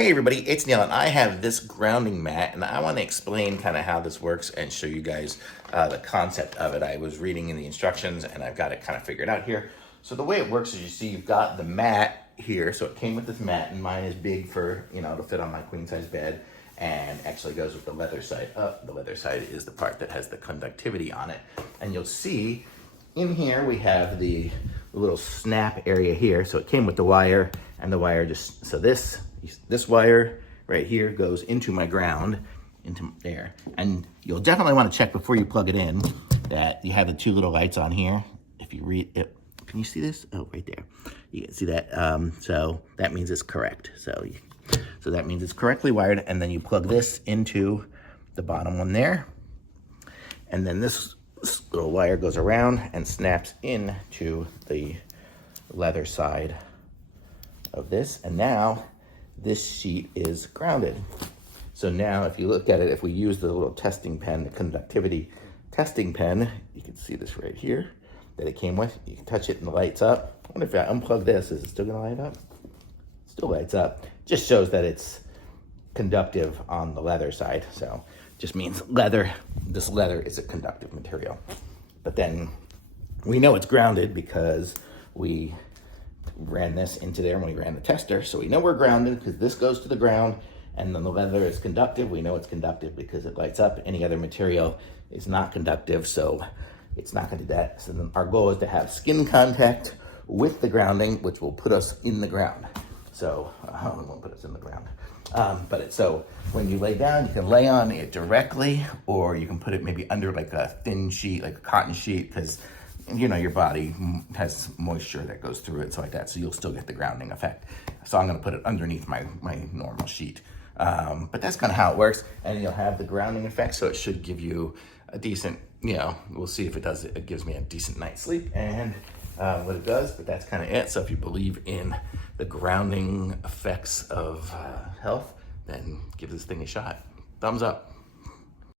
Hey everybody, it's Neil and I have this grounding mat and I want to explain kind of how this works and show you guys the concept of it. I was reading in the instructions and I've got it kind of figured out here. So the way it works is you see you've got the mat here. So it came with this mat and mine is big for, to fit on my queen size bed and actually goes with the leather side up. The leather side is the part that has the conductivity on it. And you'll see in here we have the little snap area here. So it came with the wire and the wire just, so this wire right here goes into my ground, into there. And you'll definitely want to check before you plug it in that you have the two little lights on here. If you read it, can you see this? Oh, right there. You can see that. So that means it's correct. So that means it's correctly wired. And then you plug this into the bottom one there. And then this little wire goes around and snaps into the leather side of this. And now this sheet is grounded. So now if you look at it, if we use the little testing pen, the conductivity testing pen, you can see this right here that it came with. You can touch it and it lights up. I wonder if I unplug this, is it still gonna light up? Still lights up. Just shows that it's conductive on the leather side. So just means leather, this leather is a conductive material. But then we know it's grounded because we ran this into there when we ran the tester. So we know we're grounded because this goes to the ground, and then the leather is conductive. We know it's conductive because it lights up. Any other material is not conductive, so it's not gonna do that. So then our goal is to have skin contact with the grounding, which will put us in the ground. So, it won't put us in the ground. So when you lay down, you can lay on it directly, or you can put it maybe under like a thin sheet, like a cotton sheet, because your body has moisture that goes through it, so like that, so you'll still get the grounding effect. So I'm gonna put it underneath my normal sheet. But that's kind of how it works, and you'll have the grounding effect, so it should give you a decent, we'll see if it does, it gives me a decent night's sleep, and what it does, but that's kind of it. So if you believe in the grounding effects of health, then give this thing a shot. Thumbs up.